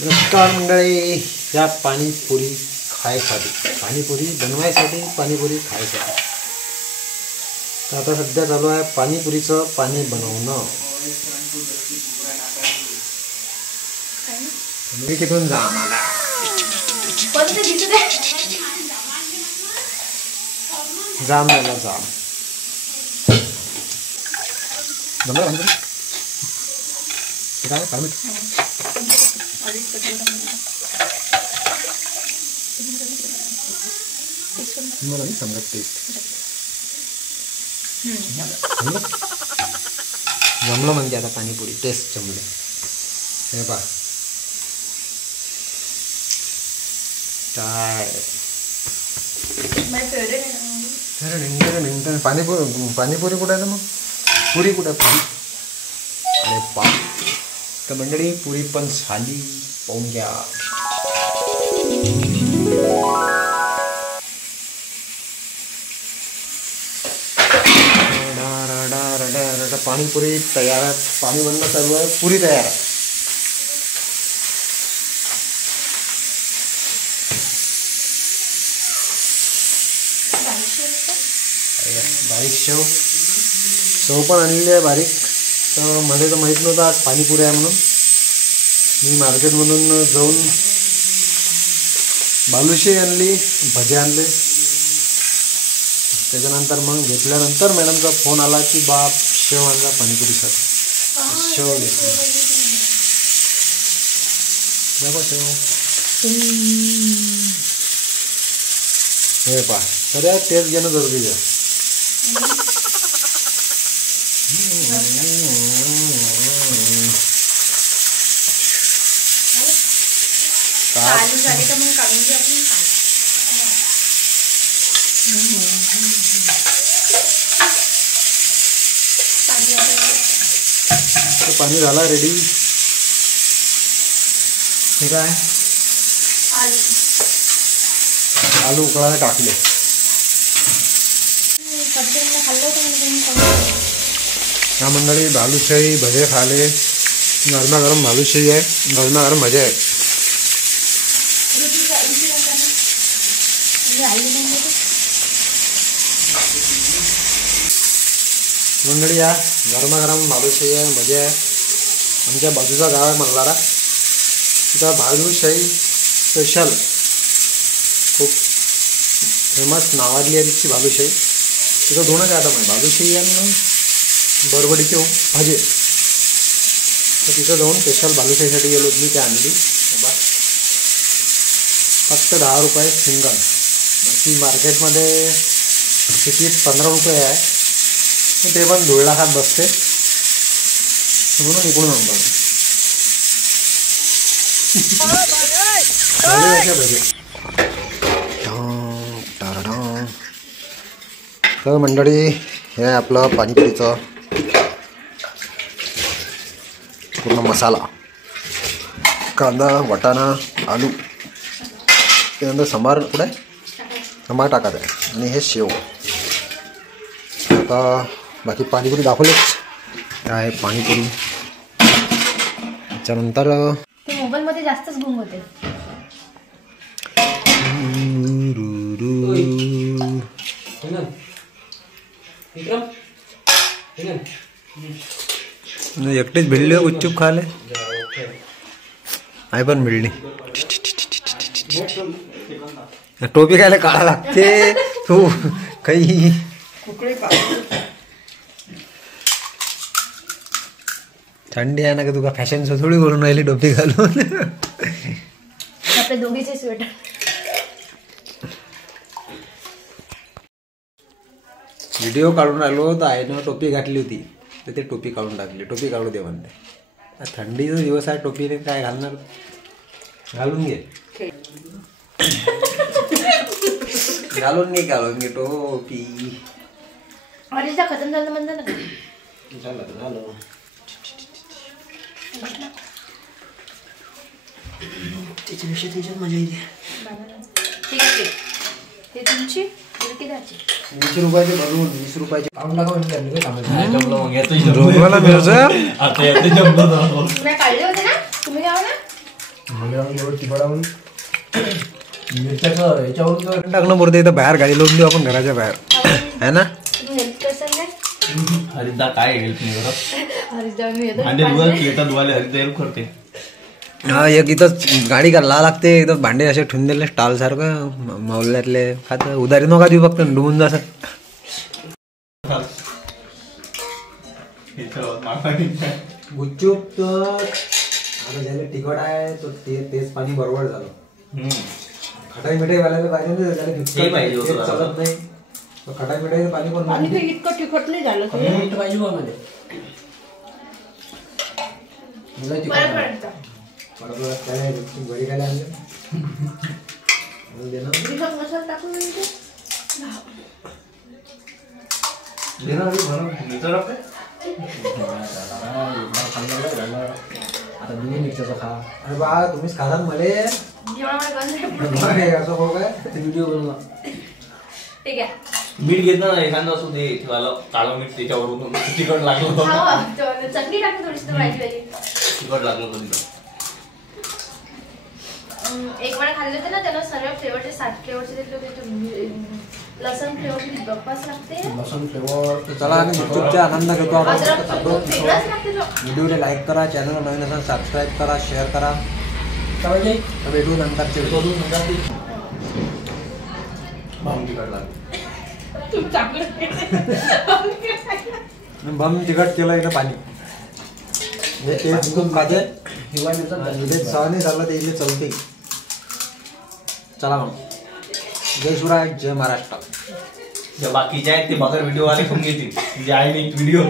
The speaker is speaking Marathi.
नमस्कार मंडळी, या पाणीपुरी खायसाठी, पाणीपुरी बनवायसाठी, पाणीपुरी खायसाठी. तर आता सध्या चालू आहे पाणीपुरीचं पाणी बनवणं. मी तिथून जा मला जाम झाला जाम जमलं म्हणजे काय काय मला नाही समजत टेस्ट जमलं म्हणजे आता पाणीपुरी टेस्ट जमले. हे पहा पाणीपुरी कुठे आहे ना मग पुरी कुठे पुरी. अरे पा तर मंडळी पुरी पण झाली पाहून घ्या. पाणीपुरी तयार आहे, पाणी बनणं चालू आहे, पुरी तयार आहे. बारीक शेव पण आणलेली आहे बारीक. तर मला तर माहीत नव्हतं आज पाणीपुरी आहे म्हणून. मी मार्केटमधून जाऊन बालुशाही आणली, भजे आणले. त्याच्यानंतर मग घेतल्यानंतर मॅडमचा फोन आला की बाप शेव आणला पाणीपुरीसाठी. शेव घेतली बघा शेव. हे पहा सगळ्यात तेच घेणं जरुरी आहे. पाणी झाला रेडी. हे काय आलू उकळायला टाकले. या मंडळी बालुशाही भजे खाले. गरमागरम बालुशाही आहे, गरमागरम भजे आहे. मंडळी या गरमागरम बालुशाही आहे, भजे आहे. आमच्या बाजूचा गाव आहे मल्हारा, तिथं बालुशाही स्पेशल खूप फेमस नावाजली आहे तिची बालुशाही. तिथं दोनच आयटम आहे, बालुशाही आणि बरबडीचे भाजे. तर तिथं जाऊन स्पेशल बालुशाहीसाठी गेलो मी, ते आणली. फक्त 10 रुपये सिंगल. बाकी मार्केटमध्ये तिकीट 15 रुपये आहे. ते पण धुळला खात बसते म्हणून इकडून आणतो. तर मंडळी हे आपलं पाणीपुरीचं पूर्ण मसाला, कांदा, वाटाणा, आलू, त्यानंतर सांबार पुढे सांबार टाकायचं आहे आणि हे शेव. आता बाकी पाणीपुरी दाखवलेच आहे. पाणीपुरी त्याच्यानंतर मोबाईलमध्ये जास्तच गुंग होते. एकटेच भिडले गुपचूप खाले. आई पण भिडली. टोपी खायला काढा लागते. तू काही थंडी आहे ना का तुका फॅशन थोडी करून राहिली टोपी घालून. आपल्या दोघीचे स्वेटर. व्हिडिओ काढून राहिलो तर आईनं टोपी घातली होती, तर ते टोपी काढून टाकली. टोपी काढू दे म्हणते. थंडीचा दिवस आहे, टोपीने काय घालणार. घालून घे घालून घे टोपी. खतम झालं म्हणलं ना. झालं त्याच्यापेक्षा त्याच्यात मजा येते. ठीक आहे ते तुमची 20 रुपयाचे भरून 20 रुपयाचे पाऊंड टाका म्हणजे काढले होते ना. तुम्ही घ्यावं ना. मिरच्याचं टाकणं पुरते इथं बाहेर गाडी लावून देऊ आपण घराच्या बाहेर आहे ना. तुम्ही हेल्प करसाल काय? हरिदा काय हेल्प नाही करत. हरीशदा मी येतो. भांडे येतात धुवाले हरिदा हेल्प करते. हा एक इथं गाडी घाला लागते इथं भांडे असे ठेवून दिले स्टॉल सारखं मौल्यातले खात उधारी नका देऊ फक्त डुबून जास. गुपचूप तर आता ज्याला तिखट आहे तो तेच पाणी बरोबर झालं. खटाई मिठाई घालायला पाहिजे ना त्याला ते पाहिजे होतं. चालत नाही. खटाई मिठाई पाणी पण आणि ते इतकं तिखट नाही झालं ते. पाहिजे बा मध्ये बरं पडतं. काय घरी खायला आणलं तिखट मसाला टाकून देते. आता तुम्ही मिरच्याचं खा. अरे बा तुम्हीच खातात मले जेवणामध्ये बंद आहे. असं हो काय व्हिडिओ बनवा. ठीक आहे. मीठ घेतलं ना एखादं असू दे ठेवायला काळं मीठ त्याच्यावरून तिखट लागलं खावा. चटणी टाकून थोडीशी भाजी वाली. तिखट लागलं कधी. एक वेळा खाल्ले होते ना त्याला सर्व फ्लेवरचे 60 फ्लेवरचे देतले होते. लसण फ्लेवरची बप्पास लागते. लसूण फ्लेवर. चला आणि युट्यूबच्या आनंद घेतो आपण. व्हिडिओला लाईक करा, चॅनलला नवीन असाल सबस्क्राईब करा, शेअर करा. भेटू नंतरचे बम तिखट केलं इथं पाणी तेच खूप खाते. सहनी झालं ते इथे चलते. चला मग जय शिवराय, जय महाराष्ट्र. जे बाकीचे आहेत ते बगर व्हिडिओ वाले घेऊन घेतील. जे आहे नाही व्हिडिओ